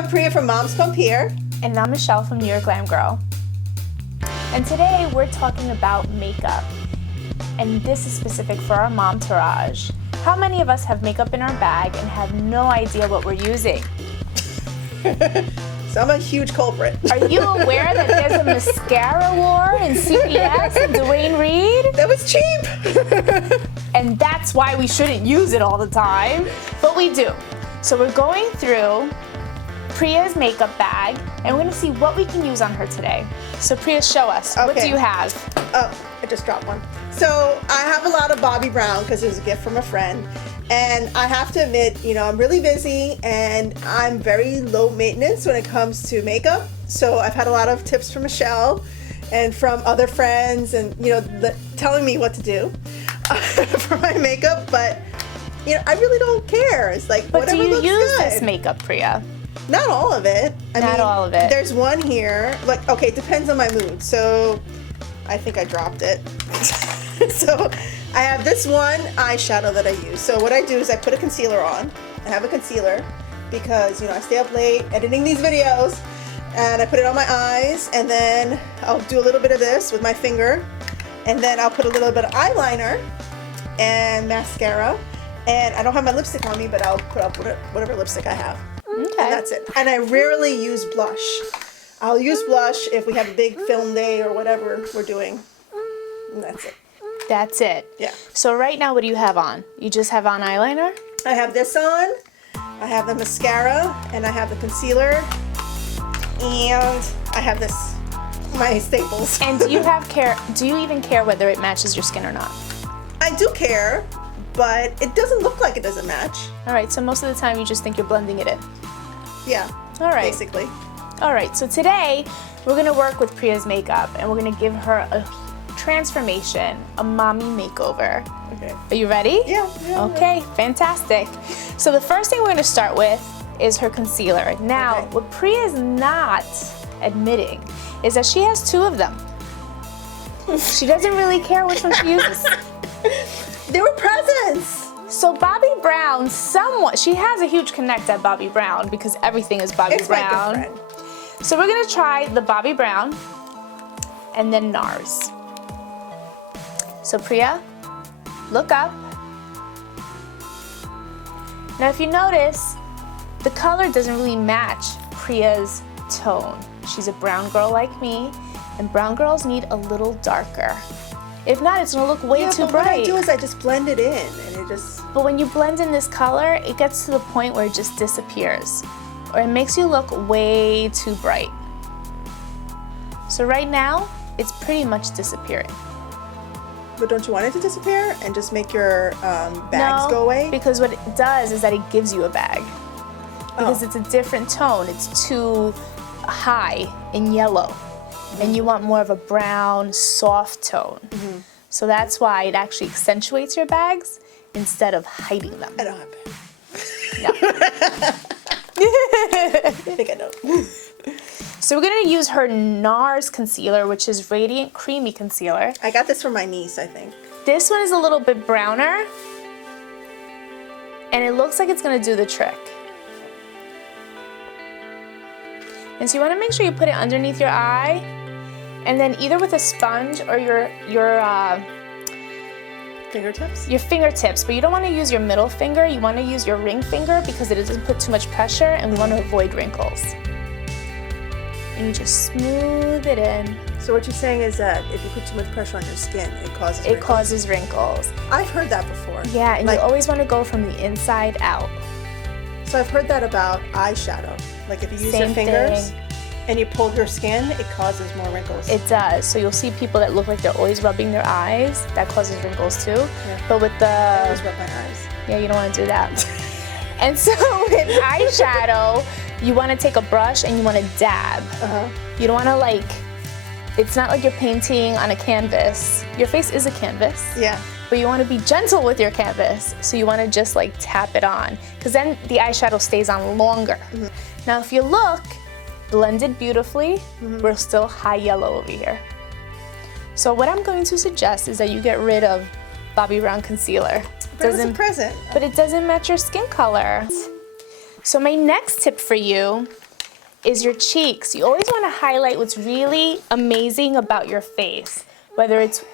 I'm Priya from MomsPumpHere. And I'm Michelle from NYGlamGirl. And today we're talking about makeup. And this is specific for our momtourage. How many of us have makeup in our bag and have no idea what we're using? So I'm a huge culprit. Are you aware that there's a mascara war in CVS and Dwayne Reed? That was cheap. And that's why we shouldn't use it all the time, but we do. So we're going through Priya's makeup bag, and we're gonna see what we can use on her today. So Priya, show us. Okay. What do you have? Oh, I just dropped one. So I have a lot of Bobbi Brown because it was a gift from a friend. And I have to admit, you know, I'm really busy and I'm very low maintenance when it comes to makeup. So I've had a lot of tips from Michelle and from other friends and, you know, telling me what to do for my makeup. But, you know, I really don't care. It's like, But whatever do you looks use good. this makeup, Priya? Not all of it. I Not mean, all of it. There's one here. Like, okay, it depends on my mood. So I think I dropped it. So I have this one eyeshadow that I use. So what I do is I put a concealer on. I have a concealer because, you know, I stay up late editing these videos and I put it on my eyes and then I'll do a little bit of this with my finger and then I'll put a little bit of eyeliner and mascara. And I don't have my lipstick on me, but I'll put up whatever lipstick I have. Okay. And that's it. And I rarely use blush. I'll use blush if we have a big film day or whatever we're doing. And that's it. That's it. Yeah. So right now, what do you have on? You just have on eyeliner? I have this on. I have the mascara and I have the concealer. And I have this, my staples. And do you even care whether it matches your skin or not? I do care, but it doesn't look like it doesn't match. All right, so most of the time you just think you're blending it in. Yeah. All right. Basically. All right, so today we're gonna work with Priya's makeup and we're gonna give her a transformation, a mommy makeover. Okay. Are you ready? Yeah. Okay, fantastic. So the first thing we're gonna start with is her concealer. Now, Okay. what Priya is not admitting is that she has two of them. She doesn't really care which one she uses. They were presents. So Bobbi Brown, she has a huge connect at Bobbi Brown because everything is Bobbi It's my Brown. good friend. So we're gonna try the Bobbi Brown and then NARS. So Priya, look up. Now if you notice, the color doesn't really match Priya's tone. She's a brown girl like me, and brown girls need a little darker. If not, it's gonna look way too but bright. what I do is I just blend it in and it just... But when you blend in this color, it gets to the point where it just disappears, or it makes you look way too bright. So right now, it's pretty much disappearing. But don't you want it to disappear and just make your bags go away? Because what it does is that it gives you a bag. Because Oh. it's a different tone. It's too high in yellow. And you want more of a brown, soft tone. So that's why it actually accentuates your bags instead of hiding them. I don't have bags. No. I think I know. So we're gonna use her NARS concealer, which is Radiant Creamy Concealer. I got this from my niece, I think. This one is a little bit browner, and it looks like it's gonna do the trick. And so you wanna make sure you put it underneath your eye, and then either with a sponge or your fingertips, but you don't wanna use your middle finger, you wanna use your ring finger because it doesn't put too much pressure and we wanna avoid wrinkles. And you just smooth it in. So what you're saying is that if you put too much pressure on your skin, it causes It wrinkles. causes wrinkles. I've heard that before. Yeah, and Like, you always wanna go from the inside out. so I've heard that about eyeshadow. Like if you use your Same fingers thing. and you pull your skin, it causes more wrinkles. It does. So you'll see people that look like they're always rubbing their eyes. That causes wrinkles too. Yeah. But with I always the, rub my eyes. yeah, you don't want to do that. And so with eyeshadow, you want to take a brush and you want to dab. You don't want to it's not like you're painting on a canvas. Your face is a canvas. Yeah. But you want to be gentle with your canvas. So you want to just tap it on, because then the eyeshadow stays on longer. Now if you look, blended beautifully, we're still high yellow over here. So what I'm going to suggest is that you get rid of Bobbi Brown concealer. But it was a present. But it doesn't match your skin color. So my next tip for you is your cheeks. You always want to highlight what's really amazing about your face. Whether it's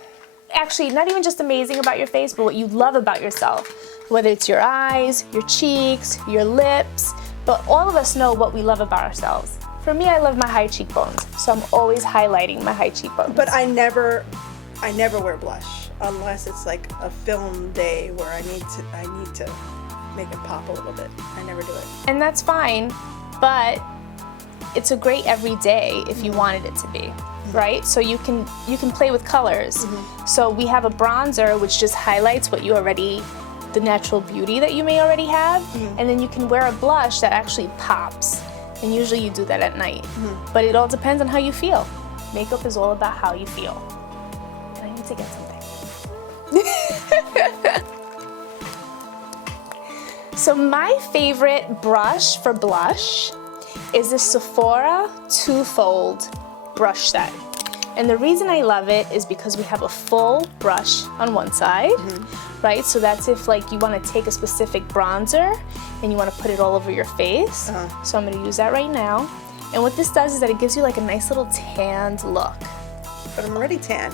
actually not even just amazing about your face, but what you love about yourself. Whether it's your eyes, your cheeks, your lips, but all of us know what we love about ourselves. For me, I love my high cheekbones, so I'm always highlighting my high cheekbones. But I never wear blush unless it's like a film day where I need to make it pop a little bit. I never do it. And that's fine, but it's a great everyday if you wanted it to be, right? So you can play with colors. So we have a bronzer which just highlights what you already, the natural beauty that you may already have, and then you can wear a blush that actually pops. And usually you do that at night. But it all depends on how you feel. Makeup is all about how you feel. And I need to get something. So my favorite brush for blush is the Sephora two-fold brush set. And the reason I love it is because we have a full brush on one side, right? So that's if like you want to take a specific bronzer and you want to put it all over your face. So I'm going to use that right now. And what this does is that it gives you like a nice little tanned look. But I'm already tan.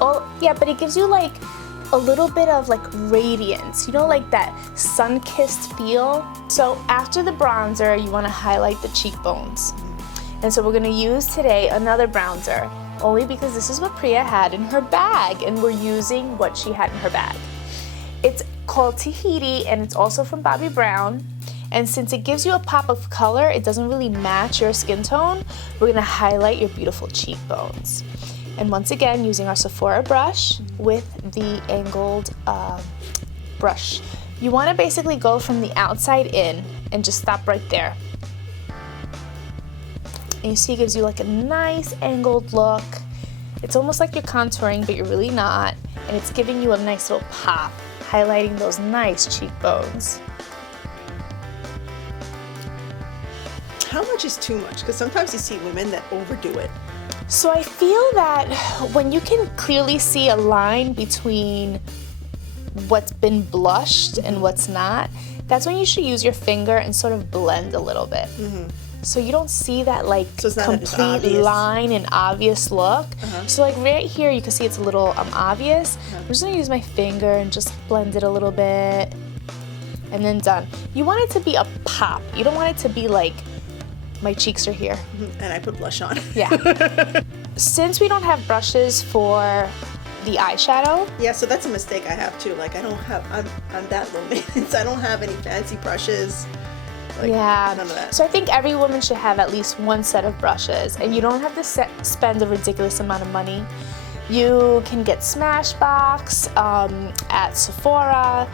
Oh, yeah, but it gives you like a little bit of like radiance, you know, like that sun-kissed feel. So after the bronzer, you want to highlight the cheekbones. And so we're going to use today another bronzer, only because this is what Priya had in her bag, and we're using what she had in her bag. It's called Tahiti, and it's also from Bobbi Brown. And since it gives you a pop of color, it doesn't really match your skin tone, we're going to highlight your beautiful cheekbones. And once again, using our Sephora brush with the angled brush. You want to basically go from the outside in and just stop right there. And you see it gives you like a nice angled look. It's almost like you're contouring, but you're really not. And it's giving you a nice little pop, highlighting those nice cheekbones. How much is too much? Because sometimes you see women that overdo it. So I feel that when you can clearly see a line between what's been blushed and what's not, that's when you should use your finger and sort of blend a little bit. So you don't see that like complete line and obvious look. So like right here you can see it's a little obvious. I'm just gonna use my finger and just blend it a little bit, and then done. You want it to be a pop. You don't want it to be like my cheeks are here. And I put blush on. Yeah. Since we don't have brushes for the eyeshadow. Yeah, so that's a mistake I have too. Like I'm that low maintenance. I don't have any fancy brushes. Like, yeah, none of that. So I think every woman should have at least one set of brushes, and you don't have to spend a ridiculous amount of money. You can get Smashbox at Sephora.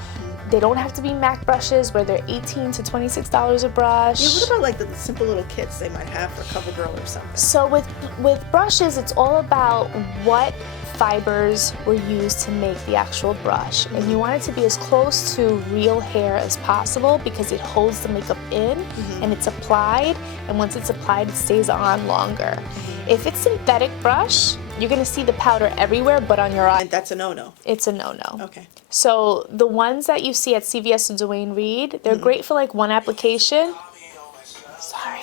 They don't have to be MAC brushes where they're $18 to $26 a brush. Yeah, what about like the simple little kits they might have for CoverGirl or something? So with brushes, it's all about what fibers were used to make the actual brush, and you want it to be as close to real hair as possible because it holds the makeup in and it's applied, and once it's applied it stays on longer. If it's synthetic brush, you're gonna see the powder everywhere but on your eye. And that's a no-no. It's a no-no. Okay. So the ones that you see at CVS and Dwayne Reed, they're great for like one application. Sorry.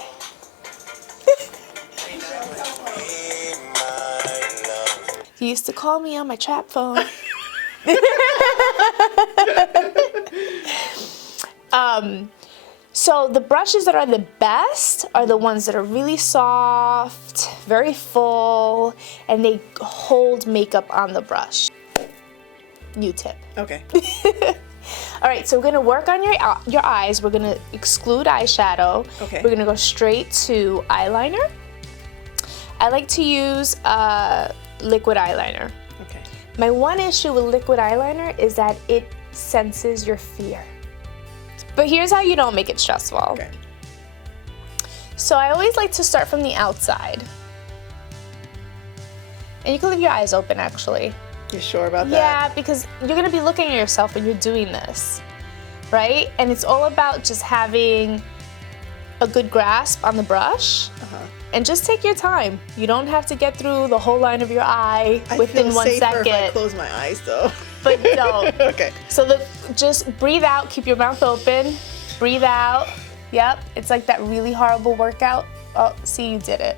He used to call me on my trap phone. So the brushes that are the best are the ones that are really soft, very full, and they hold makeup on the brush. New tip. Okay. All right, so we're gonna work on your eyes. We're gonna exclude eyeshadow. Okay. We're gonna go straight to eyeliner. I like to use liquid eyeliner. Okay. My one issue with liquid eyeliner is that it senses your fear. But here's how you don't make it stressful. Okay. So I always like to start from the outside. And you can leave your eyes open actually. You sure about that? Yeah, because you're gonna be looking at yourself when you're doing this, right? And it's all about just having a good grasp on the brush. And just take your time. You don't have to get through the whole line of your eye within 1 second. I feel safer if I close my eyes though. But don't. Okay. So just breathe out, keep your mouth open, breathe out. Yep, it's like that really horrible workout Oh, see, you did it.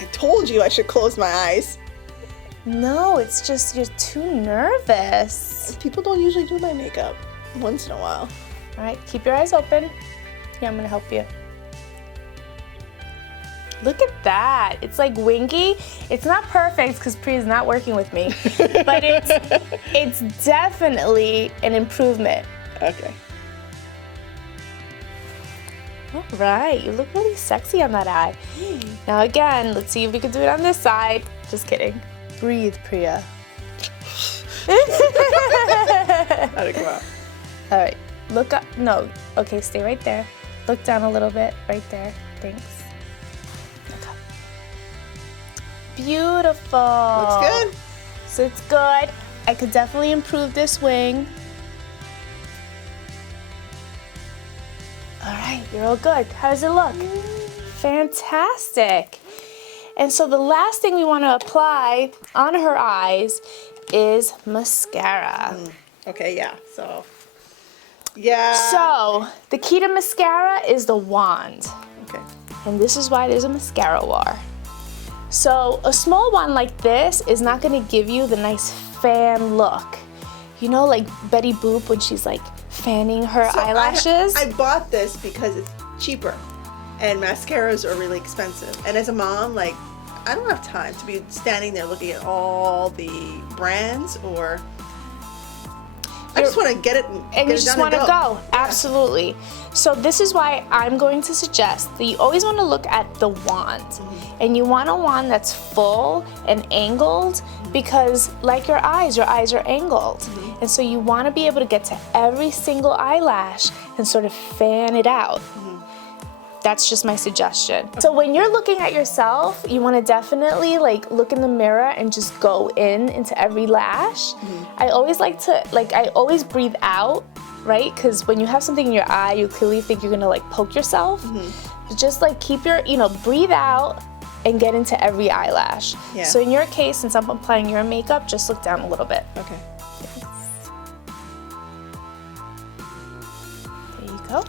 I told you I should close my eyes. No, it's just you're too nervous. People don't usually do my makeup once in a while. All right, keep your eyes open. Here, I'm gonna help you. Look at that. It's like winky. It's not perfect because Priya's not working with me, but it's definitely an improvement. Okay. All right, you look really sexy on that eye. Now again, let's see if we can do it on this side. Just kidding. Breathe, Priya. How'd it go out? All right, look up. No, okay, stay right there. Look down a little bit, right there. Thanks. Look up. Beautiful. Looks good. So it's good. I could definitely improve this wing. All right, you're all good. How does it look? Fantastic. And so the last thing we want to apply on her eyes is mascara. Okay, yeah. So, yeah. So the key to mascara is the wand. Okay. And this is why there's a mascara war. So a small wand like this is not going to give you the nice fan look. You know, like Betty Boop when she's like fanning her So eyelashes? I bought this because it's cheaper, and mascaras are really expensive. And as a mom, like, I don't have time to be standing there looking at all the brands, or I just want to get it And you just want to go. Absolutely. So this is why I'm going to suggest that you always want to look at the wand. And you want a wand that's full and angled because like your eyes are angled. And so you want to be able to get to every single eyelash and sort of fan it out. That's just my suggestion. So when you're looking at yourself, you want to definitely like look in the mirror and just go into every lash. I always like to, I always breathe out, right? Because when you have something in your eye, you clearly think you're gonna like poke yourself. Just like keep your, breathe out and get into every eyelash. Yeah. So in your case, since I'm applying your makeup, just look down a little bit. Okay. There you go.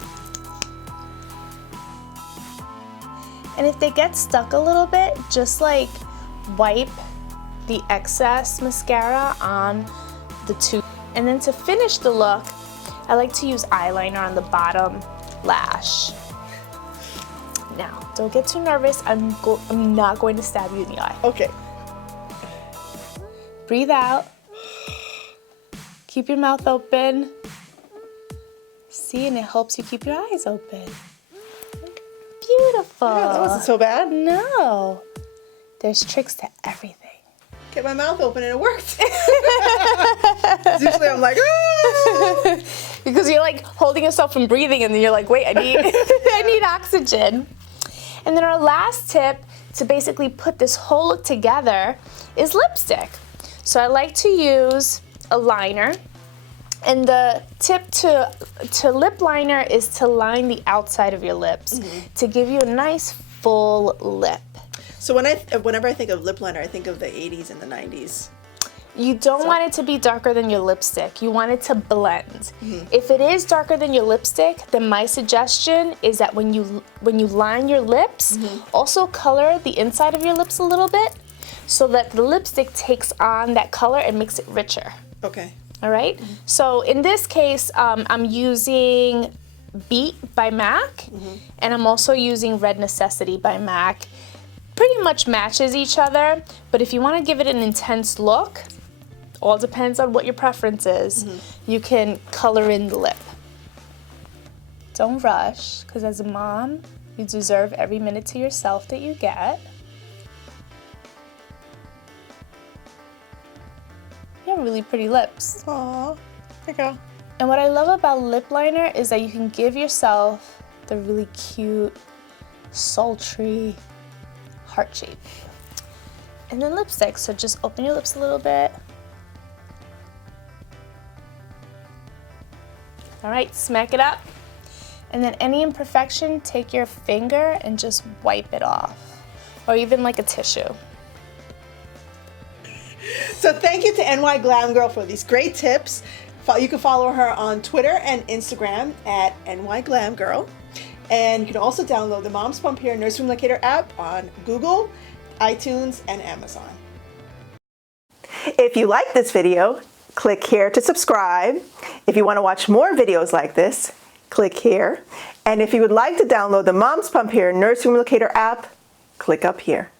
And if they get stuck a little bit, just like wipe the excess mascara on the tube. And then to finish the look, I like to use eyeliner on the bottom lash. Now, don't get too nervous. I'm not going to stab you in the eye. Okay. Breathe out. Keep your mouth open. See, and it helps you keep your eyes open. Beautiful. Yeah, that wasn't so bad. No. There's tricks to everything. Kept my mouth open and it worked. 'Cause usually I'm like, ah! Because you're like holding yourself from breathing and then you're like, wait, I need I need oxygen. And then our last tip to basically put this whole look together is lipstick. So I like to use a liner. And the tip to lip liner is to line the outside of your lips to give you a nice full lip. So whenever I think of lip liner, I think of the 80s and the 90s. You don't want it to be darker than your lipstick. You want it to blend. If it is darker than your lipstick, then my suggestion is that when you line your lips, also color the inside of your lips a little bit so that the lipstick takes on that color and makes it richer. Okay. All right, so in this case, I'm using Beat by MAC, and I'm also using Red Necessity by MAC. Pretty much matches each other, but if you want to give it an intense look, all depends on what your preference is. You can color in the lip. Don't rush, because as a mom, you deserve every minute to yourself that you get. You have really pretty lips. Aww. There you go. And what I love about lip liner is that you can give yourself the really cute, sultry heart shape. And then lipstick, so just open your lips a little bit. All right, smack it up. And then any imperfection, take your finger and just wipe it off. Or even like a tissue. So thank you to NYGlamGirl for these great tips. You can follow her on Twitter and Instagram at NYGlamGirl. And you can also download the Moms Pump Hair Nursery Locator app on Google, iTunes, and Amazon. If you like this video, click here to subscribe. If you want to watch more videos like this, click here. And if you would like to download the Moms Pump Hair Nursery Locator app, click up here.